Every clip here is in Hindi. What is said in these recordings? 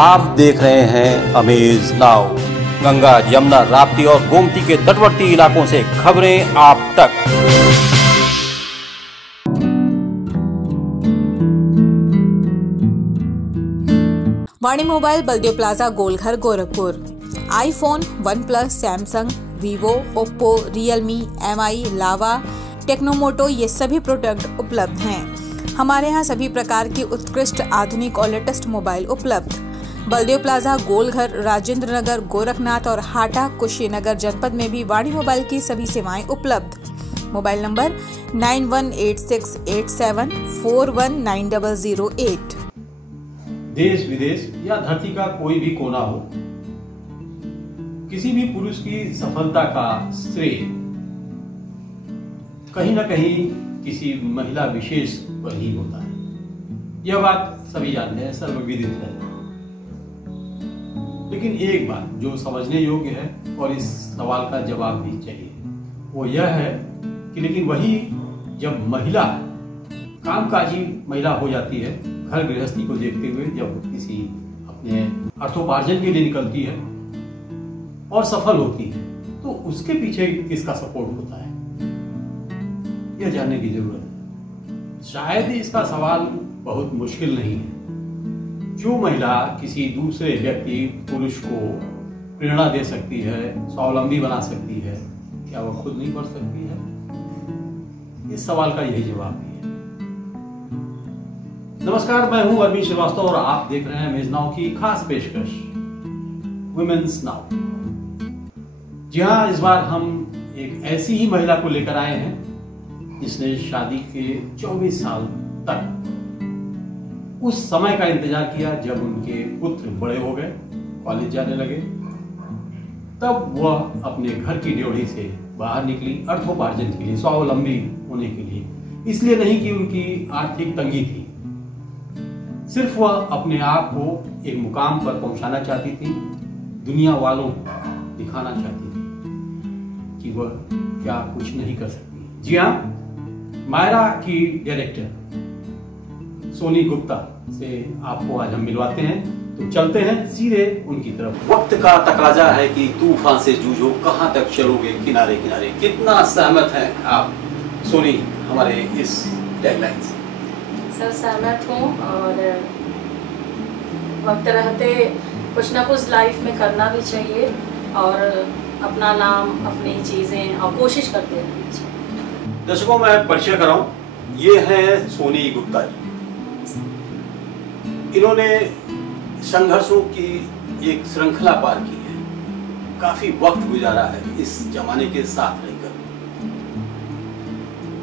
आप देख रहे हैं अमेज नाउ। गंगा, यमुना, राप्ती और गोमती के तटवर्ती इलाकों से खबरें आप तक। Vani mobile, Baldev plaza, Golghar, Gorakhpur. IPhone, OnePlus, Samsung, Vivo, Oppo, Realme, Mi, Lava, Tecno Moto ये सभी प्रोडक्ट उपलब्ध हैं। हमारे यहाँ सभी प्रकार की उत्कृष्ट, आधुनिक और लेटेस्ट मोबाइल उपलब्ध। बलदेव प्लाजा, गोलघर, राजेंद्र नगर, गोरखनाथ और हाटा, कुशीनगर जनपद में भी वाणी मोबाइल की सभी सेवाएं उपलब्ध। Mobile number 918687419008। देश विदेश या धरती का कोई भी कोना हो, किसी भी पुरुष की सफलता का श्रेय कहीं न कहीं किसी महिला विशेष पर ही होता है। यह बात सभी जानते हैं, सर्वविदित है। लेकिन एक बात जो समझने योग्य है और इस सवाल का जवाब भी चाहिए, वो यह है कि लेकिन वही जब महिला कामकाजी महिला हो जाती है, घर गृहस्थी को देखते हुए जब किसी अपने अर्थोपार्जन के लिए निकलती है और सफल होती है, तो उसके पीछे किसका सपोर्ट होता है, यह जानने की जरूरत है। शायद इसका सवाल बहुत मुश्किल नहीं है। जो महिला किसी दूसरे व्यक्ति पुरुष को प्रेरणा दे सकती है, स्वावलंबी बना सकती है, क्या वह खुद नहीं बढ़ सकती है? इस सवाल का यही जवाब भी है। नमस्कार, मैं हूं अरविंद श्रीवास्तव और आप देख रहे हैं अमेज नाउ की खास पेशकश वुमेन्स नाउ। जी हाँ, इस बार हम एक ऐसी ही महिला को लेकर आए हैं जिसने शादी के 24 साल तक उस समय का इंतजार किया जब उनके पुत्र बड़े हो गए, कॉलेज जाने लगे, तब वह अपने घर की ड्योढ़ी से बाहर निकली अर्थोपार्जन के लिए, स्वावलंबी होने के लिए। इसलिए नहीं कि उनकी आर्थिक तंगी थी, सिर्फ वह अपने आप को एक मुकाम पर पहुंचाना चाहती थी, दुनिया वालों को दिखाना चाहती थी कि वह क्या कुछ नहीं कर सकती। जी हाँ, मायरा की डायरेक्टर सोनी गुप्ता से आपको आज हम मिलवाते हैं, तो चलते हैं सीधे उनकी तरफ। वक्त का तकाजा है कि तूफान से जूझो, कहां तक चलोगे किनारे किनारे। कितना सहमत हैं आप सोनी हमारे इस टैगलाइन से? सर, सहमत हूँ और वक्त रहते कुछ ना कुछ लाइफ में करना भी चाहिए और अपना नाम, अपनी चीज़ें और कोशिश करते रहनी चाहिए। दर्शकों, मैं परिचय कराऊं, ये है सोनी गुप्ता जी। इन्होंने संघर्षों की एक श्रृंखला पार की है, काफी वक्त गुजारा है इस जमाने के साथ रहकर।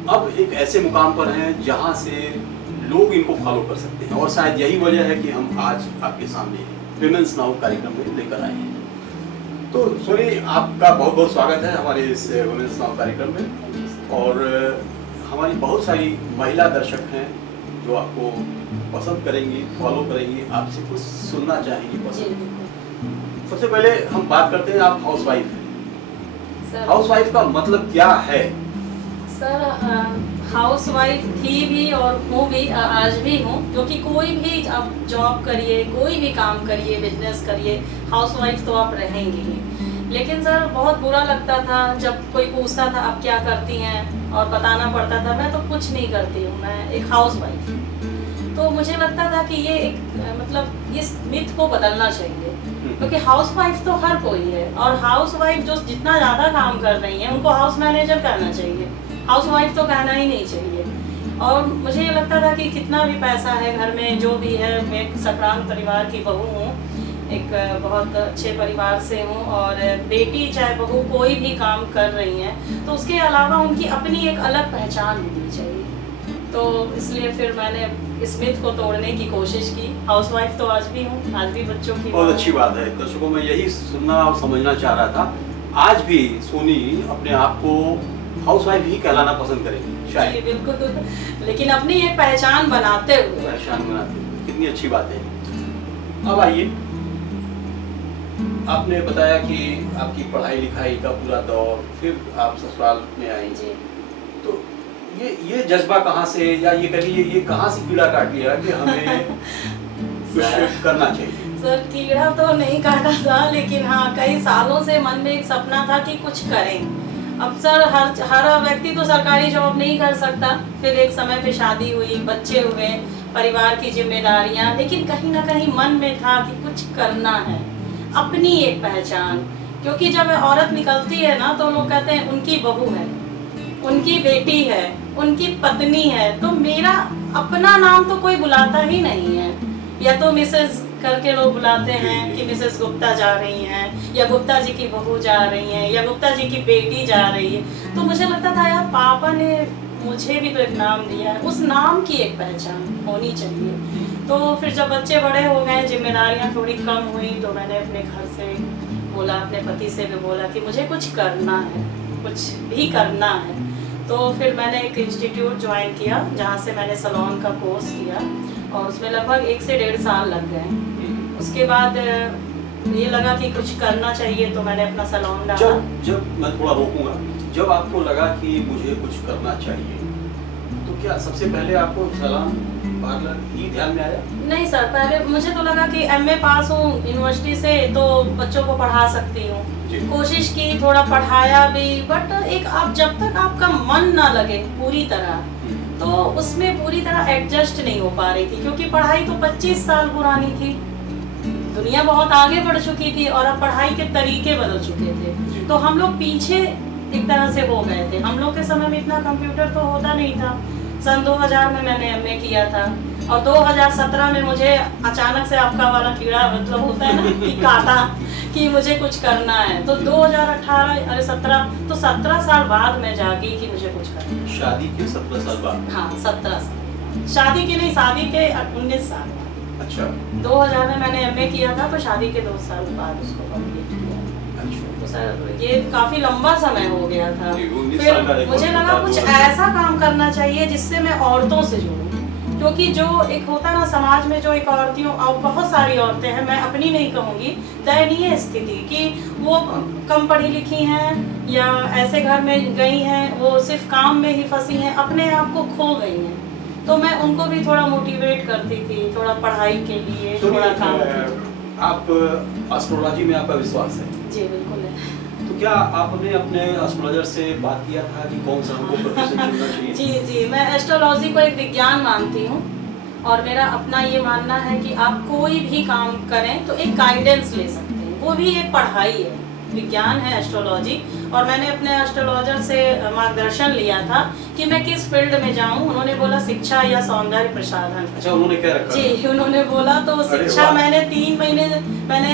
अब एक ऐसे मुकाम पर हैं जहां से लोग इनको फॉलो कर सकते हैं और शायद यही वजह है कि हम आज आपके सामने विमेंस नाउ कार्यक्रम में लेकर आए हैं। तो सोनी, आपका बहुत बहुत स्वागत है हमारे इस विमेंस नाउ कार्यक्रम में। और हमारी बहुत सारी महिला दर्शक हैं जो आपको पसंद करेंगी, फॉलो करेंगी, आपसे कुछ सुनना चाहेंगी पसंद। सबसे पहले हम बात करते हैं, आप हाउसवाइफ हैं। हाउसवाइफ का मतलब क्या है? सर, हाउसवाइफ थी भी और हूँ भी, आज भी हूँ, क्योंकि कोई भी आप जॉब करिए, कोई भी काम करिए, बिजनेस करिए, हाउसवाइफ तो आप रहेंगे ही। लेकिन सर, बहुत बुरा लगता था जब कोई पूछता था आप क्या करती हैं और बताना पड़ता था मैं तो कुछ नहीं करती हूँ, मैं एक हाउसवाइफ हूँ। तो मुझे लगता था कि ये एक मतलब इस मिथ को बदलना चाहिए, क्योंकि हाउसवाइफ तो हर कोई है और हाउसवाइफ जो जितना ज़्यादा काम कर रही हैं उनको हाउस मैनेजर कहना चाहिए, हाउसवाइफ तो कहना ही नहीं चाहिए। और मुझे ये लगता था कि कितना भी पैसा है घर में, जो भी है, मैं एक सक्रांत परिवार की बहू हूँ, एक बहुत अच्छे परिवार से हूँ और बेटी चाहे बहू कोई भी काम कर रही हैं तो उसके अलावा उनकी अपनी एक अलग पहचान होनी चाहिए। तो इसलिए फिर मैंने इस मिथ को तोड़ने की कोशिश की। हाउसवाइफ तो आज भी हूँ, आज भी बच्चों की। बहुत अच्छी बात है। दर्शकों, मैं यही सुनना और समझना चाह रहा था, आज भी सोनी अपने आप को हाउसवाइफ ही कहलाना पसंद करेंगी शायद। जी बिल्कुल, लेकिन अपनी एक पहचान बनाते हुए। कितनी अच्छी बात है। अब आइए, आपने बताया कि आपकी पढ़ाई लिखाई का पूरा दौर, फिर आप ससुराल में आई, तो ये जज्बा कहाँ से, या ये करिए ये कहाँ से कीड़ा काट लिया कि हमें कुछ करना चाहिए? सर कीड़ा तो नहीं काटा था, लेकिन हाँ कई सालों से मन में एक सपना था कि कुछ करें। अब सर हर व्यक्ति तो सरकारी जॉब नहीं कर सकता, फिर एक समय पे शादी हुई, बच्चे हुए, परिवार की जिम्मेदारियां, लेकिन कहीं ना कहीं मन में था कि कुछ करना है, अपनी एक पहचान। क्योंकि जब औरत निकलती है ना तो लोग कहते हैं उनकी बहू है, उनकी बेटी है, उनकी पत्नी है, तो मेरा अपना नाम तो कोई बुलाता ही नहीं है। या तो मिसेस करके लोग बुलाते हैं कि मिसेस गुप्ता जा रही हैं, या गुप्ता जी की बहू जा रही हैं, या गुप्ता जी की बेटी जा रही है। तो मुझे लगता था यार पापा ने मुझे भी तो एक नाम दिया है, उस नाम की एक पहचान होनी चाहिए। तो फिर जब बच्चे बड़े हो गए, जिम्मेदारियां थोड़ी कम हुई, तो मैंने अपने घर से बोला, अपने पति से भी बोला कि मुझे कुछ करना है, कुछ भी करना है। तो फिर मैंने एक इंस्टीट्यूट ज्वाइन किया जहाँ से मैंने सैलून का कोर्स किया, और उसमें लगभग 1 से 1.5 साल लग गए। उसके बाद ये लगा कि कुछ करना चाहिए, तो मैंने अपना सैलून डाला। जब मैं थोड़ा रोकूंगा, जब आपको लगा कि मुझे कुछ करना चाहिए, तो क्या सबसे पहले आपको सैलून पार्लर ही ध्यान में आया? नहीं सर, पहले मुझे तो लगा कि एमए पास हूँ यूनिवर्सिटी से, तो बच्चों को पढ़ा सकती हूँ। कोशिश की, थोड़ा पढ़ाया भी, बट एक आप जब तक आपका मन ना लगे पूरी तरह, तो उसमें पूरी तरह एडजस्ट नहीं हो पा रही थी। क्योंकि पढ़ाई तो 25 साल पुरानी थी, दुनिया बहुत आगे बढ़ चुकी थी और अब पढ़ाई के तरीके बदल चुके थे, तो हम लोग पीछे एक तरह से हो गए थे। हम लोग के समय में इतना कंप्यूटर तो होता नहीं था। सन 2000 में मैंने एमए किया था, और 2017 में मुझे अचानक से आपका वाला कीड़ा मतलब होता है ना कि काटा कि मुझे कुछ करना है। तो 2018 अरे 17 तो 17 साल बाद मैं जागी कि मुझे कुछ करना है। शादी के 17 साल बाद? हाँ 17 साल, शादी के नहीं, शादी के 19 साल। अच्छा। 2000 में मैंने एमए किया था, तो शादी के 2 साल बाद उसको कंप्लीट किया। अच्छा। तो सर ये काफी लंबा समय हो गया था। फिर मुझे लगा कुछ ऐसा काम करना चाहिए जिससे मैं औरतों से जुड़ूं, क्योंकि जो एक होता ना समाज में, जो एक औरतियों और बहुत सारी औरतें हैं, मैं अपनी नहीं कहूँगी, दयनीय स्थिति कि वो कम पढ़ी लिखी हैं या ऐसे घर में गई हैं, वो सिर्फ काम में ही फंसी हैं, अपने आप को खो गई हैं। तो मैं उनको भी थोड़ा मोटिवेट करती थी, थोड़ा पढ़ाई के लिए, थोड़ा काम। आप एस्ट्रोलॉजी में आपका विश्वास है? जी बिल्कुल है। तो क्या आपने अपने एस्ट्रोलॉजर से बात किया था कि कौन सा हमको प्रोफेशन चुनना चाहिए? जी, मैं एस्ट्रोलॉजी को एक विज्ञान मानती हूँ, और मेरा अपना ये मानना है कि आप कोई भी काम करें तो एक गाइडेंस ले सकते हैं, वो भी एक पढ़ाई है, विज्ञान है एस्ट्रोलॉजी। और मैंने अपने एस्ट्रोलॉजर से मार्गदर्शन लिया था कि मैं किस फील्ड में जाऊं। उन्होंने बोला शिक्षा या सौंदर्य प्रसाधन। अच्छा, उन्होंने क्या रखा? जी, उन्होंने बोला। तो शिक्षा मैंने 3 महीने मैंने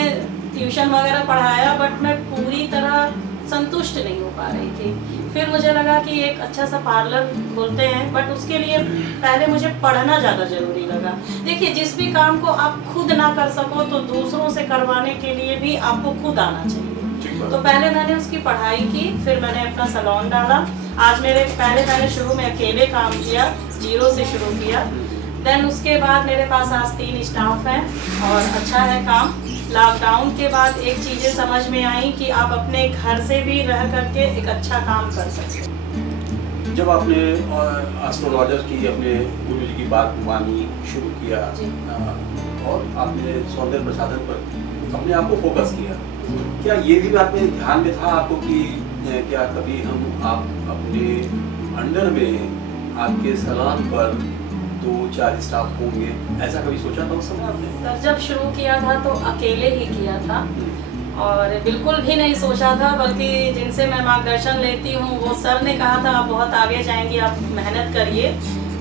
ट्यूशन वगैरह पढ़ाया, बट मैं पूरी तरह संतुष्ट नहीं हो पा रही थी। फिर मुझे लगा कि एक अच्छा सा पार्लर खोलते हैं, बट उसके लिए पहले मुझे पढ़ना ज़्यादा ज़रूरी लगा। देखिए, जिस भी काम को आप खुद ना कर सको तो दूसरों से करवाने के लिए भी आपको खुद आना चाहिए। तो पहले मैंने उसकी पढ़ाई की, फिर मैंने अपना सैलून डाला। आज मैंने शुरू में अकेले काम किया, 0 से शुरू किया। देन उसके बाद मेरे पास आज 3 स्टाफ हैं और अच्छा है काम। लॉकडाउन के बाद एक चीज़ें समझ में आई कि आप अपने घर से भी रह करके एक अच्छा काम कर सकते हैं। जब आपने एस्ट्रोलॉजर की, अपने गुरु जी की बात मानी, शुरू किया, और आपने सौंदर्य प्रसाधन पर अपने आप को फोकस किया, क्या ये भी बात में ध्यान में था आपको कि क्या कभी आप अपने अंडर में आपके सैलून पर 2-4 स्टाफ होंगे, ऐसा कभी सोचा था उस समय आपने? सर जब शुरू किया था तो अकेले ही किया था, और बिल्कुल भी नहीं सोचा था, बल्कि जिनसे मैं मार्गदर्शन लेती हूँ वो सर ने कहा था आप बहुत आगे जाएंगी, आप मेहनत करिए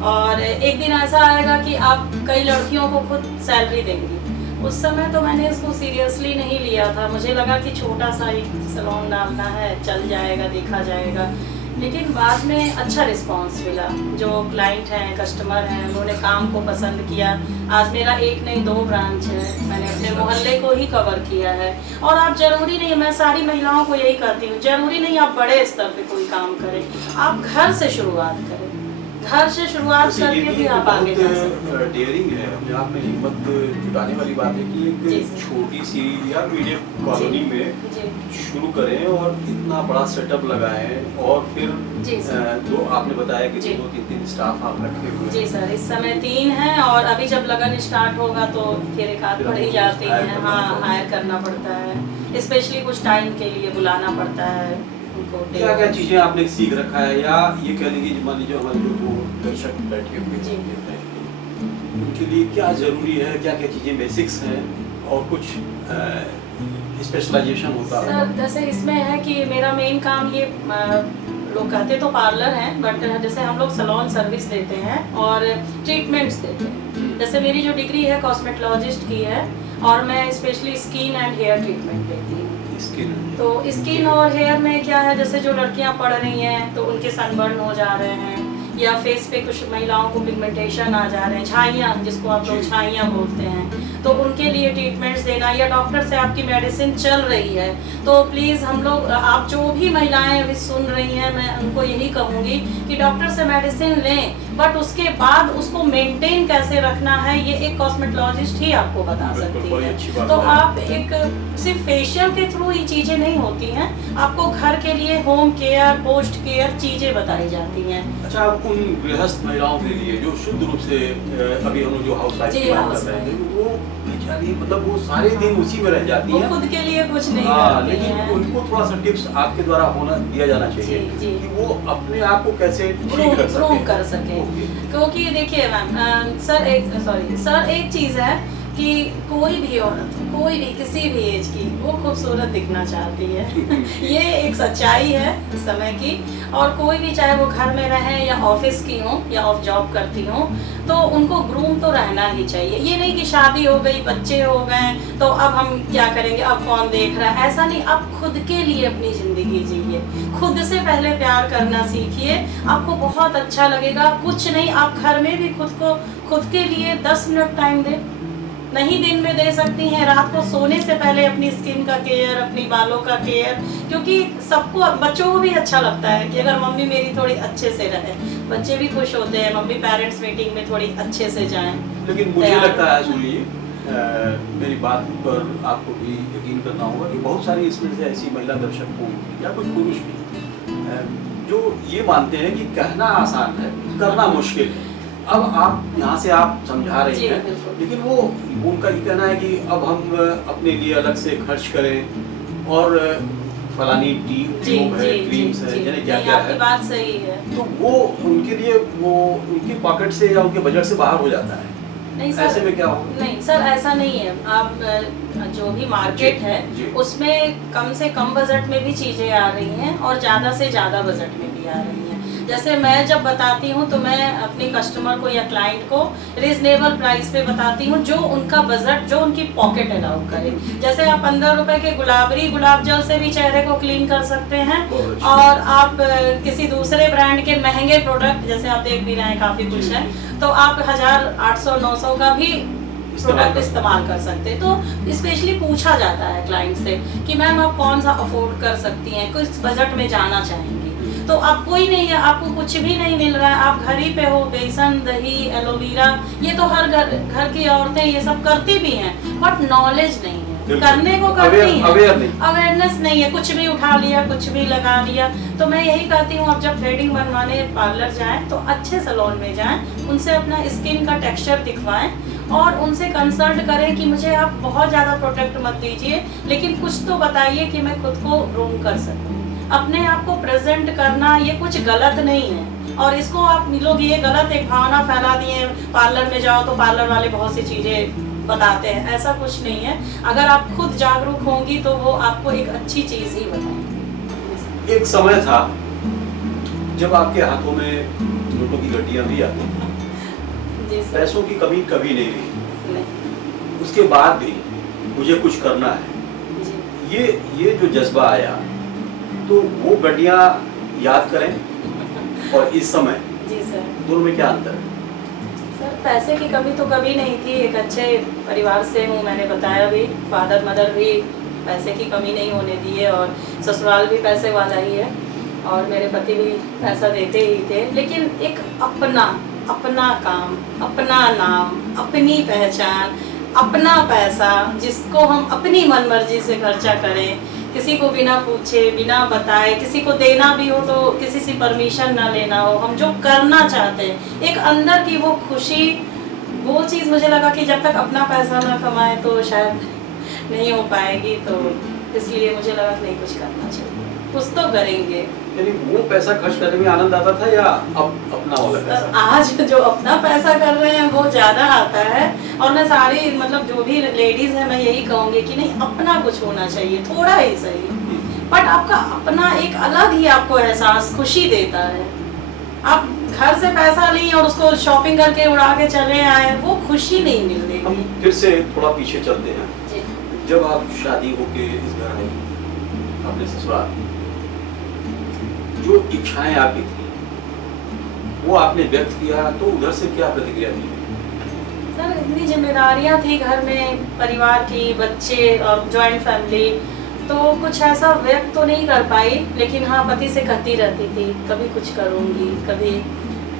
और एक दिन ऐसा आएगा कि आप कई लड़कियों को खुद सैलरी देंगी। उस समय तो मैंने इसको सीरियसली नहीं लिया था, मुझे लगा कि छोटा सा एक सैलून डालना है, चल जाएगा, देखा जाएगा। लेकिन बाद में अच्छा रिस्पांस मिला, जो क्लाइंट हैं, कस्टमर हैं, उन्होंने काम को पसंद किया। आज मेरा 1 नहीं 2 ब्रांच है, मैंने अपने मोहल्ले को ही कवर किया है। और आप जरूरी नहीं, मैं सारी महिलाओं को यही कहती हूँ, जरूरी नहीं आप बड़े स्तर पे कोई काम करें, आप घर से शुरुआत करें। घर से शुरुआत करके भी आप आगे जा सकते हैं। डेयरिंग है, अपने आप में हिम्मत जुटाने वाली बात है कि एक छोटी सी या मीडियम कॉलोनी में शुरू करें और इतना बड़ा सेटअप लगाएं और फिर दो आपने बताया कि 2-3 स्टाफ आप रखे हुए। जी सर, इस समय 3 हैं और अभी जब लगन स्टार्ट होगा तो फिर एक आध बढ़ ही जाती है। हाँ, हायर करना पड़ता है, स्पेशली कुछ टाइम के लिए बुलाना पड़ता है उनको। क्या क्या चीजें आपने सीख रखा है, या ये कह लेंगे मान लीजिए हमारे जो दर्शक बैठे हुए हैं उनके लिए क्या जरूरी है, क्या क्या चीजें बेसिक्स हैं और कुछ स्पेशलाइजेशन होता है? सर जैसे इसमें है कि मेरा मेन काम ये लोग कहते तो पार्लर है, बट जैसे हम लोग सैलून सर्विस देते हैं और ट्रीटमेंट्स देते हैं। जैसे मेरी जो डिग्री है कॉस्मेटोलॉजिस्ट की है और मैं specially skin and hair treatment देती हूँ। तो स्किन और हेयर में क्या है, जैसे जो लड़कियां पढ़ रही हैं तो उनके सनबर्न हो जा रहे हैं या फेस पे कुछ महिलाओं को पिगमेंटेशन आ जा रहे हैं, छाइयाँ जिसको आप लोग छाइयाँ बोलते हैं, तो उनके लिए ट्रीटमेंट्स देना, या डॉक्टर से आपकी मेडिसिन चल रही है तो प्लीज़ हम लोग, आप जो भी महिलाएं अभी सुन रही हैं, मैं उनको यही कहूँगी कि डॉक्टर से मेडिसिन लें, बट उसके बाद उसको मेंटेन कैसे रखना है ये एक कॉस्मेटोलॉजिस्ट ही आपको बता सकती है। तो आप एक सिर्फ फेशियल के थ्रू ये चीज़ें नहीं होती हैं, आपको घर के लिए होम केयर, पोस्ट केयर चीज़ें बताई जाती हैं। अच्छा, उन गृहस्थ महिलाओं के लिए जो शुद्ध रूप से अभी हम जो हाउस वाइफ की बात कर रहे हैं, वो बेचारी मतलब वो सारे दिन उसी में रह जाती हैं, खुद के लिए कुछ नहीं करती लेकिन हैं। उनको थोड़ा सा टिप्स आपके द्वारा होना दिया जाना चाहिए कि वो अपने आप को कैसे ठीक कर सके। क्योंकि देखिए मैम, सर एक चीज़ है कि कोई भी औरत, कोई भी किसी भी एज की, वो खूबसूरत दिखना चाहती है ये एक सच्चाई है इस समय की। और कोई भी, चाहे वो घर में रहे या ऑफिस की हो या ऑफ जॉब करती हो, तो उनको ग्रूम तो रहना ही चाहिए। ये नहीं कि शादी हो गई, बच्चे हो गए तो अब हम क्या करेंगे, अब कौन देख रहा है, ऐसा नहीं। आप खुद के लिए अपनी ज़िंदगी जिए, खुद से पहले प्यार करना सीखिए, आपको बहुत अच्छा लगेगा। कुछ नहीं, आप घर में भी खुद के लिए 10 मिनट टाइम दें, नहीं दिन में दे सकती हैं, रात को सोने से पहले अपनी स्किन का केयर, अपनी बालों का केयर, क्योंकि सबको, बच्चों को भी अच्छा लगता है कि अगर मम्मी मेरी थोड़ी अच्छे से रहे, बच्चे भी खुश होते हैं, मम्मी पेरेंट्स मीटिंग में थोड़ी अच्छे से जाएं। लेकिन मुझे लगता है, सुनिए मेरी बात पर आपको भी यकीन करना होगा कि बहुत सारी इसमें से ऐसी महिला दर्शक होंगी या कुछ पुरुष भी जो ये मानते हैं कि कहना आसान है, करना मुश्किल है। अब आप यहाँ से आप समझा रही हैं, लेकिन वो उनका ये कहना है कि अब हम अपने लिए अलग से खर्च करें और फलानी क्रीम्स है, यानी क्या क्या है, बात सही है, तो वो उनके लिए वो उनकी पॉकेट से या उनके बजट से बाहर हो जाता है। नहीं सर, ऐसे में क्या होगा? नहीं सर, ऐसा नहीं है। आप जो भी मार्केट है उसमें कम से कम बजट में भी चीज़ें आ रही हैं और ज़्यादा से ज़्यादा बजट में भी आ रही हैं। जैसे मैं जब बताती हूँ तो मैं अपने कस्टमर को या क्लाइंट को रीजनेबल प्राइस पे बताती हूँ, जो उनका बजट, जो उनकी पॉकेट अलाउ करे। जैसे आप 15 रुपए के गुलाब जल से भी चेहरे को क्लीन कर सकते हैं, और आप किसी दूसरे ब्रांड के महंगे प्रोडक्ट, जैसे आप देख भी रहे हैं काफ़ी कुछ है, तो आप 1000, 800, 900 का भी प्रोडक्ट इस्तेमाल कर सकते हैं। तो स्पेशली पूछा जाता है क्लाइंट से कि मैम आप कौन सा अफोर्ड कर सकती हैं, किस बजट में जाना चाहेंगी। तो अब कोई नहीं है, आपको कुछ भी नहीं मिल रहा है, आप घर ही पे हो, बेसन, दही, एलोवेरा, ये तो हर घर की औरतें ये सब करती भी हैं, बट नॉलेज नहीं है, करने को करती हैं, अवेयरनेस नहीं है, कुछ भी उठा लिया, कुछ भी लगा लिया। तो मैं यही कहती हूँ, आप जब थ्रेडिंग बनवाने पार्लर जाएं तो अच्छे सैलून में जाएं, उनसे अपना स्किन का टेक्सचर दिखवाएं और उनसे कंसल्ट करें कि मुझे आप बहुत ज़्यादा प्रोटेक्ट मत दीजिए, लेकिन कुछ तो बताइए कि मैं खुद को ग्रूम कर सकूँ। अपने आप को प्रेजेंट करना ये कुछ गलत नहीं है, और इसको आप लोग ये गलत एक भावना फैला दिए, पार्लर में जाओ तो पार्लर वाले बहुत सी चीज़ें बताते हैं, ऐसा कुछ नहीं है। अगर आप खुद जागरूक होंगी तो वो आपको एक अच्छी चीज़ ही बताएंगे। एक समय था जब आपके हाथों में नोटों की गड्डियाँ भी आती थी, पैसों की कमी कभी नहीं रही, उसके बाद भी मुझे कुछ करना है, ये जो जज्बा आया, तो वो गड्डियाँ याद करें और इस समय जी सर, दोनों में क्या अंतर है? सर पैसे की कमी तो कभी नहीं थी, एक अच्छे परिवार से हूँ, मैंने बताया भी, फादर मदर भी पैसे की कमी नहीं होने दी है और ससुराल भी पैसे वाला ही है। और मेरे पति भी पैसा देते ही थे, लेकिन एक अपना काम, अपना नाम, अपनी पहचान, अपना पैसा जिसको हम अपनी मनमर्जी से खर्चा करें, किसी को बिना पूछे बिना बताए, किसी को देना भी हो तो किसी से परमिशन ना लेना हो, हम जो करना चाहते हैं एक अंदर की वो खुशी, वो चीज़ मुझे लगा कि जब तक अपना पैसा ना कमाए तो शायद नहीं हो पाएगी। तो इसलिए मुझे लगा कि नहीं, कुछ करना चाहिए, कुछ तो करेंगे। यानी वो पैसा खर्च करने में आनंद आता था या अब अपना वाला पैसा? आज जो अपना पैसा कर रहे हैं वो ज़्यादा आता है। और मैं सारी मतलब जो भी लेडीज़ हैं मैं यही कहूँगी कि नहीं, अपना कुछ होना चाहिए, थोड़ा ही सही, बट आपका अपना एक अलग ही आपको एहसास, खुशी देता है। आप घर से पैसा ली और उसको शॉपिंग करके उड़ा के चले आए, वो खुशी नहीं मिलती। हम फिर से थोड़ा पीछे चलते हैं। जी। जब आप शादी होके इस घर आई अपने ससुराल, जो इच्छाएं आपकी थी वो आपने व्यक्त किया, तो उधर से क्या प्रतिक्रिया मिली? सर इतनी जिम्मेदारियां थी घर में, परिवार की, बच्चे और जॉइंट फैमिली, तो कुछ ऐसा व्यक्त तो नहीं कर पाई, लेकिन हाँ पति से कहती रहती थी कभी कुछ करूँगी, कभी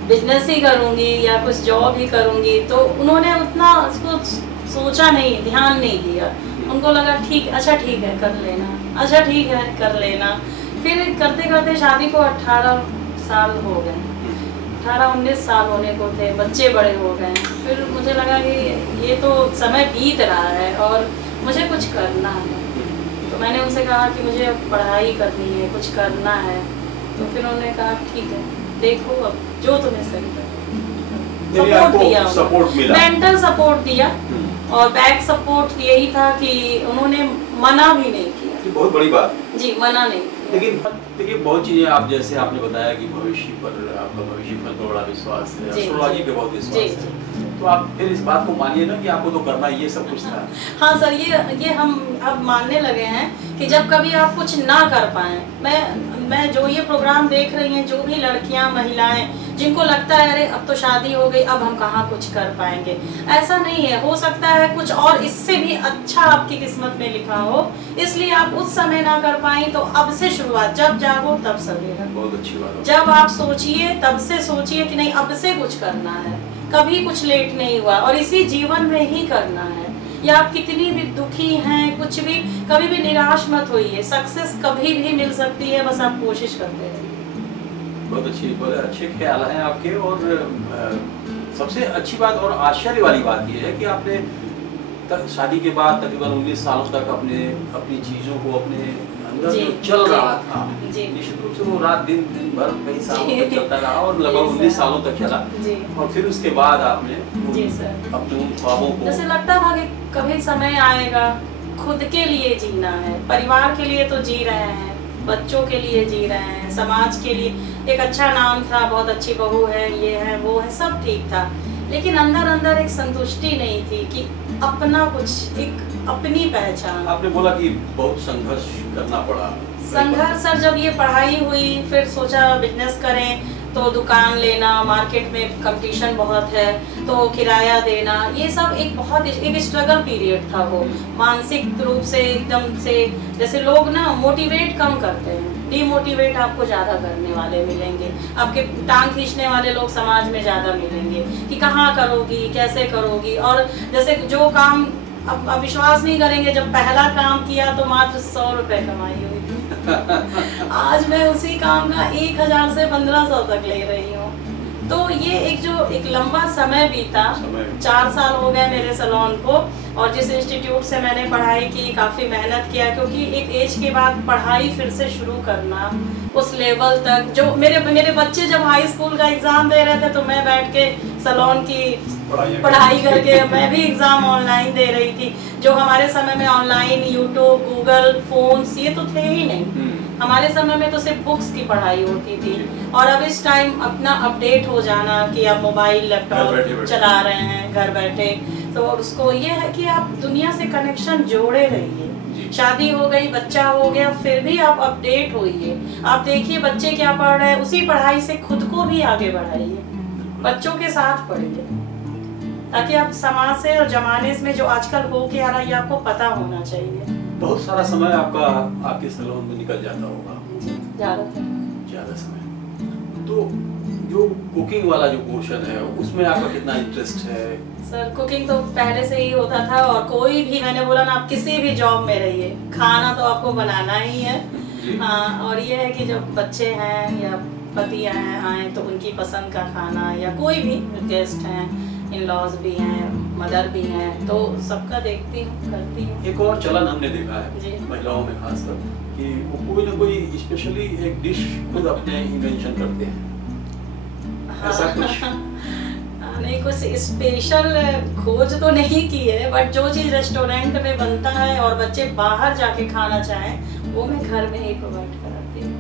बिजनेस ही करूँगी या कुछ जॉब ही करूँगी। तो उन्होंने उतना उसको सोचा नहीं, ध्यान नहीं दिया। उनको लगा ठीक, अच्छा ठीक है कर लेना, अच्छा ठीक है कर लेना। फिर करते करते शादी को 18 साल हो गए, 18-19 साल होने को थे, बच्चे बड़े हो गए। फिर मुझे लगा कि ये तो समय बीत रहा है और मुझे कुछ करना है। तो मैंने उनसे कहा कि मुझे अब पढ़ाई करनी है, कुछ करना है। तो फिर उन्होंने कहा ठीक है देखो अब जो तुम्हें सही लगे। सपोर्ट दिया, सपोर्ट मिला, मेंटल सपोर्ट दिया और बैक सपोर्ट यही था कि उन्होंने मना भी नहीं किया। ये बहुत बड़ी बात जी, मना नहीं। लेकिन देखिए बहुत चीजें आप जैसे आपने बताया कि भविष्य पर आपका भविष्य पर तो बड़ा विश्वास है, एस्ट्रोलॉजी पे बहुत विश्वास है, तो आप फिर इस बात को मानिए ना कि आपको तो करना ये सब कुछ था। हाँ सर, ये हम अब मानने लगे हैं कि जब कभी आप कुछ ना कर पाए, मैं जो ये प्रोग्राम देख रही हैं, जो भी लड़कियां, महिलाएं जिनको लगता है अरे अब तो शादी हो गई, अब हम कहाँ कुछ कर पाएंगे, ऐसा नहीं है। हो सकता है कुछ और इससे भी अच्छा आपकी किस्मत में लिखा हो, इसलिए आप उस समय ना कर पाई तो अब से शुरुआत, जब जागो तब सवेरा। बहुत अच्छी बात है। जब आप सोचिए तब से सोचिए कि नहीं अब से कुछ करना है, कभी कुछ लेट नहीं हुआ और इसी जीवन में ही करना है। या आप कितनी भी दुखी हैं, कुछ भी, कभी भी निराश मत होइए, सक्सेस कभी भी मिल सकती है, बस आप कोशिश करते रहिए। बहुत अच्छे ख्याल हैं आपके। और सबसे अच्छी बात और आश्चर्य वाली बात यह है कि आपने शादी के बाद तकरीबन 19 सालों तक अपनी चीजों को अपने अंदर जो चल रहा था, निश्चित रूप से वो रात दिन भर कई सालों तक चलता रहा और लगभग 19 सालों तक चला। और फिर उसके बाद आपने अपने उन ख्वाबों को, जैसे लगता था कि कभी समय आएगा, खुद के लिए जीना है, परिवार के लिए तो जी रहे हैं, बच्चों के लिए जी रहे हैं, समाज के लिए, एक अच्छा नाम था, बहुत अच्छी बहू है, ये है वो है, सब ठीक था, लेकिन अंदर अंदर एक संतुष्टि नहीं थी कि अपना कुछ, एक अपनी पहचान। आपने बोला कि बहुत संघर्ष करना पड़ा। संघर्ष सर, जब ये पढ़ाई हुई फिर सोचा बिजनेस करें, तो दुकान लेना, मार्केट में कंपटीशन बहुत है, तो किराया देना, ये सब एक बहुत एक स्ट्रगल पीरियड था वो। मानसिक रूप से एकदम से, जैसे लोग ना मोटिवेट कम करते हैं, डिमोटिवेट आपको ज़्यादा करने वाले मिलेंगे, आपके टांग खींचने वाले लोग समाज में ज़्यादा मिलेंगे कि कहाँ करोगी, कैसे करोगी। और जैसे जो काम, अब विश्वास नहीं करेंगे, जब पहला काम किया तो मात्र 100 रुपये कमाई हुई थी। आज मैं उसी काम का 1000 से 1500 तक ले रही हूँ। तो ये एक लंबा समय बीता, 4 साल हो गए मेरे सैलून को, और जिस इंस्टीट्यूट से मैंने पढ़ाई की, काफ़ी मेहनत किया, क्योंकि एक एज के बाद पढ़ाई फिर से शुरू करना उस लेवल तक, जो मेरे बच्चे जब हाई स्कूल का एग्ज़ाम दे रहे थे तो मैं बैठ के सैलून की पढ़ाई करके मैं भी एग्ज़ाम ऑनलाइन दे रही थी। जो हमारे समय में ऑनलाइन यूट्यूब, गूगल, फोन्स ये तो थे ही नहीं। हमारे समय में तो सिर्फ बुक्स की पढ़ाई होती थी, और अब इस टाइम अपना अपडेट हो जाना कि आप मोबाइल, लैपटॉप चला रहे हैं घर बैठे, तो उसको ये है कि आप दुनिया से कनेक्शन जोड़े रहिए। शादी हो गई, बच्चा हो गया, फिर भी आप अपडेट होइए। आप देखिए बच्चे क्या पढ़ रहे हैं, उसी पढ़ाई से खुद को भी आगे बढ़ाइए, बच्चों के साथ पढ़िए, ताकि आप समाज से और जमाने में जो आजकल हो के आ रहा है ये आपको पता होना चाहिए। बहुत सारा समय आपका आपके सैलून में निकल जाता होगा। ज्यादातर ज़्यादा समय। तो जो कुकिंग वाला जो पोर्शन है उसमें आपका कितना इंटरेस्ट है? सर कुकिंग तो पहले से ही होता था, और कोई भी, मैंने बोला ना, आप किसी भी जॉब में रहिए, खाना तो आपको बनाना ही है। और ये है कि जब बच्चे हैं या पति आए तो उनकी पसंद का खाना, या कोई भी गेस्ट हैं, इन लॉज भी हैं, मदर भी हैं, तो सबका देखती हूँ, करती हूँ। एक और चलन हमने देखा है महिलाओं में खासकर कि वो कोई ना कोई स्पेशली एक डिश खुद अपने इन्वेंशन करते हैं। ऐसा कुछ नहीं, कुछ स्पेशल खोज तो नहीं की है, बट जो चीज़ रेस्टोरेंट में बनता है और बच्चे बाहर जाके खाना चाहें वो मैं घर में ही प्रोवाइड कराती हूँ।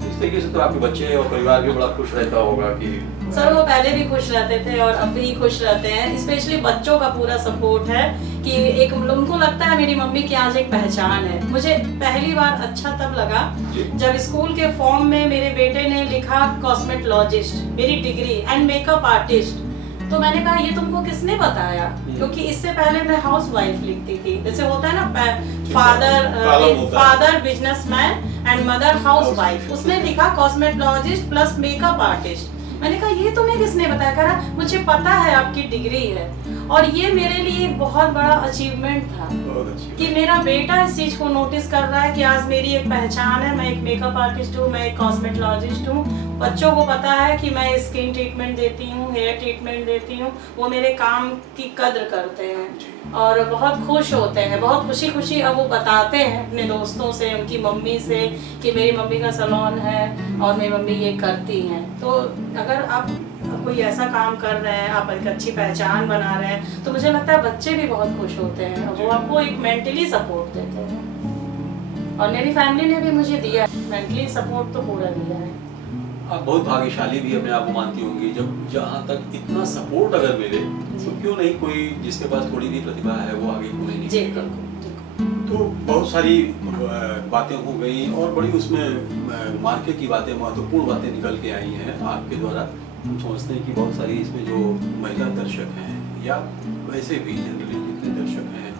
इस तरीके से तो आपके बच्चे और परिवार भी बड़ा खुश रहता होगा कि सर वो पहले भी खुश रहते थे और अब भी खुश रहते हैं। स्पेशली बच्चों का पूरा सपोर्ट है कि एक उनको लगता है मेरी मम्मी की आज एक पहचान है। मुझे पहली बार अच्छा तब लगा जब स्कूल के फॉर्म में मेरे बेटे ने लिखा कॉस्मेटोलॉजिस्ट, मेरी डिग्री एंड मेकअप आर्टिस्ट। तो मैंने कहा ये तुमको किसने बताया, क्योंकि इससे पहले मैं हाउस वाइफ लिखती थी। जैसे होता है ना, father businessman and mother house wife, उसने लिखा कॉस्मेटोलॉजिस्ट प्लस मेकअप आर्टिस्ट। मैंने कहा ये तुम्हें किसने बताया? कह रहा मुझे पता है आपकी डिग्री है। और ये मेरे लिए एक बहुत बड़ा अचीवमेंट था कि मेरा बेटा इस चीज को नोटिस कर रहा है कि आज मेरी एक पहचान है, मैं एक मेकअप आर्टिस्ट हूँ, मैं एक कॉस्मेटोलॉजिस्ट हूँ। बच्चों को पता है कि मैं स्किन ट्रीटमेंट देती हूँ, हेयर ट्रीटमेंट देती हूँ, वो मेरे काम की कद्र करते हैं और बहुत खुश होते हैं, बहुत खुशी खुशी अब वो बताते हैं अपने दोस्तों से, उनकी मम्मी से कि मेरी मम्मी का सैलून है और मेरी मम्मी ये करती हैं। तो अगर आप कोई ऐसा काम कर रहे हैं, आप एक अच्छी पहचान बना रहे हैं, तो मुझे लगता है बच्चे भी बहुत खुश होते हैं, वो आपको एक मेंटली सपोर्ट देते हैं। और मेरी फैमिली ने भी मुझे दिया है, मेंटली सपोर्ट तो पूरा दिया है। आप बहुत भाग्यशाली भी अपने आप को मानती होंगी, जब जहाँ तक इतना सपोर्ट अगर मिले तो क्यों नहीं कोई जिसके पास थोड़ी भी प्रतिभा है वो आगे क्यों नहीं निकलेगा। तो बहुत सारी बातें हो गई और बड़ी उसमें मार्केट की बातें, महत्वपूर्ण बातें निकल के आई हैं आपके द्वारा। हम समझते हैं कि बहुत सारी इसमें जो महिला दर्शक हैं या वैसे भी जनरली जितने दर्शक हैं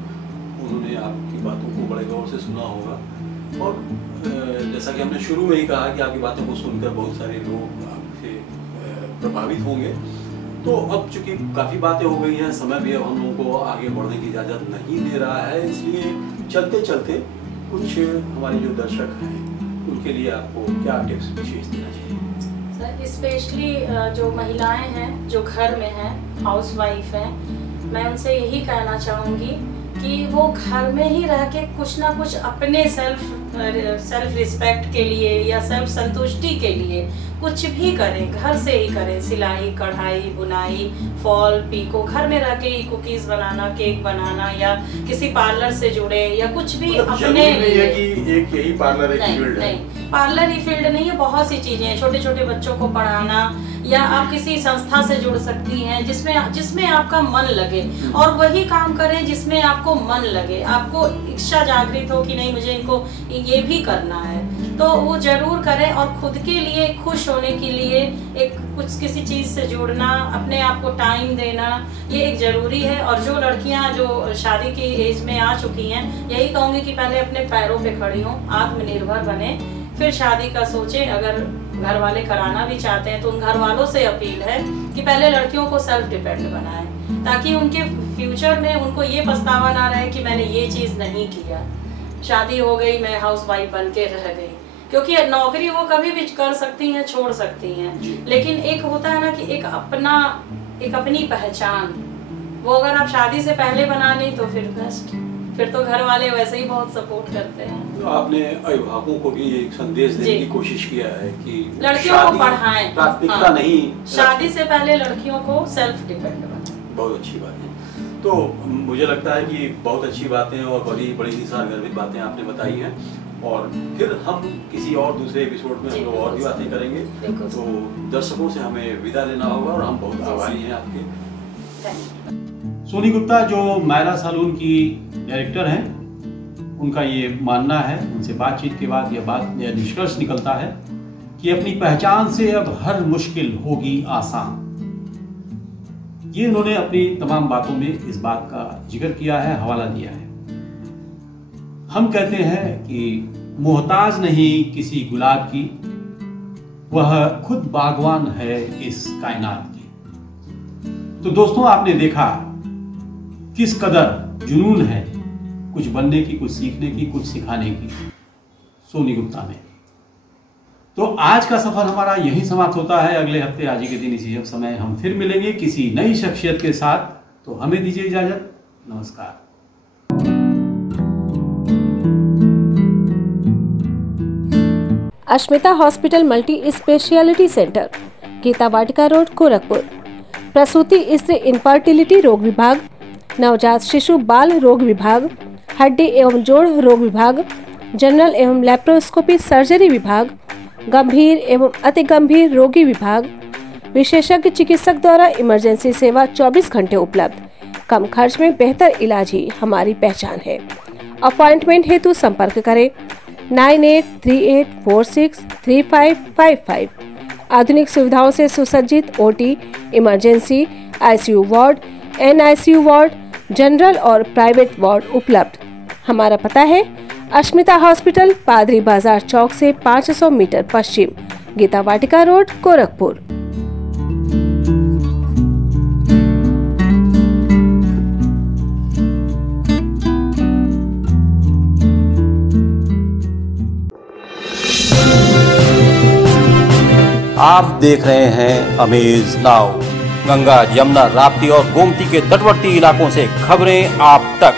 उन्होंने आपकी बातों को बड़े गौर से सुना होगा। और जैसा कि हमने शुरू में ही कहा कि आपकी बातों को सुनकर बहुत सारे लोग आपसे प्रभावित होंगे। तो अब चूंकि काफ़ी बातें हो गई हैं, समय भी अब हम लोगों को आगे बढ़ने की इजाज़त नहीं दे रहा है, इसलिए चलते चलते कुछ हमारे जो दर्शक हैं उनके लिए आपको क्या टिप्स विशेष देना चाहिए? सर स्पेशली जो महिलाएं हैं जो घर में हैं, हाउस वाइफ हैं, मैं उनसे यही कहना चाहूँगी कि वो घर में ही रह के कुछ ना कुछ अपने सेल्फ रिस्पेक्ट के लिए या सेल्फ संतुष्टि के लिए कुछ भी करें, घर से ही करें। सिलाई, कढ़ाई, बुनाई, फॉल, पीको, घर में रह के ही कुकीज बनाना, केक बनाना, या किसी पार्लर से जुड़े या कुछ भी अपने लिए। एक यही पार्लर एक फील्ड है? नहीं, पार्लर ही फील्ड नहीं है, बहुत सी चीजें हैं। छोटे छोटे बच्चों को पढ़ाना, या आप किसी संस्था से जुड़ सकती हैं जिसमें आपका मन लगे, और वही काम करें जिसमें आपको मन लगे, आपको इच्छा जागृत हो कि नहीं मुझे इनको ये भी करना है, तो वो जरूर करें। और खुद के लिए खुश होने के लिए एक कुछ किसी चीज से जुड़ना, अपने आप को टाइम देना, ये एक जरूरी है। और जो लड़कियां जो शादी की एज में आ चुकी हैं, यही कहूंगी कि पहले अपने पैरों पे खड़ी हों, आत्मनिर्भर बने, फिर शादी का सोचें। अगर घर वाले कराना भी चाहते हैं तो उन घर वालों से अपील है कि पहले लड़कियों को सेल्फ डिपेंड बनाएं, ताकि उनके फ्यूचर में उनको ये पछतावा ना रहे कि मैंने ये चीज नहीं किया, शादी हो गई मैं हाउस वाइफ बन के रह गई। क्योंकि नौकरी वो कभी भी कर सकती हैं, छोड़ सकती हैं, लेकिन एक होता है ना कि एक अपनी पहचान, वो अगर आप शादी से पहले बना ली तो फिर बेस्ट, फिर तो घर वाले वैसे ही बहुत सपोर्ट करते हैं। तो आपने अभिभावकों को भी एक संदेश देने की कोशिश किया है कि लड़कियों को पढ़ाएं, प्राथमिकता नहीं, शादी से पहले लड़कियों को सेल्फ डिपेंड बनाएं। बहुत अच्छी बात है। तो मुझे लगता है कि बहुत अच्छी बातें और बड़ी बड़ी गर्वित बातें आपने बताई हैं, और फिर हम किसी और दूसरे एपिसोड में हम लोग और भी बातें करेंगे। तो दर्शकों से हमें विदा लेना होगा और हम बहुत आभारी हैं आपके। सोनी गुप्ता जो मायरा सैलून की डायरेक्टर हैं, उनका ये मानना है, उनसे बातचीत के बाद यह निष्कर्ष निकलता है कि अपनी पहचान से अब हर मुश्किल होगी आसान। ये उन्होंने अपनी तमाम बातों में इस बात का जिक्र किया है, हवाला दिया है। हम कहते हैं कि मोहताज नहीं किसी गुलाब की, वह खुद बागवान है इस कायनात की। तो दोस्तों, आपने देखा किस कदर जुनून है कुछ बनने की, कुछ सीखने की, कुछ सिखाने की सोनी गुप्ता में। तो आज का सफर हमारा यहीं समाप्त होता है। अगले हफ्ते आज ही के दिन इसी समय हम फिर मिलेंगे किसी नई शख्सियत के साथ। तो हमें दीजिए इजाजत। नमस्कार। Ashmita hospital multi speciality centre, Geeta Vatika road, Gorakhpur. प्रसूति स्त्री इनफर्टिलिटी रोग विभाग, नवजात शिशु बाल रोग विभाग, हड्डी एवं जोड़ रोग विभाग, जनरल एवं लैप्रोस्कोपी सर्जरी विभाग, गंभीर एवं अति गंभीर रोगी विभाग, विशेषज्ञ चिकित्सक द्वारा इमरजेंसी सेवा 24 घंटे उपलब्ध। कम खर्च में बेहतर इलाज ही हमारी पहचान है। अपॉइंटमेंट हेतु संपर्क करें 9838463555। आधुनिक सुविधाओं से सुसज्जित OT, emergency, ICU ward, NICU ward, general और प्राइवेट वार्ड उपलब्ध। हमारा पता है अश्मिता हॉस्पिटल, पादरी बाजार चौक से 500 मीटर पश्चिम, गीता वाटिका रोड, गोरखपुर। आप देख रहे हैं अमेज नाउ। गंगा, यमुना, राप्ती और गोमती के तटवर्ती इलाकों से खबरें आप तक।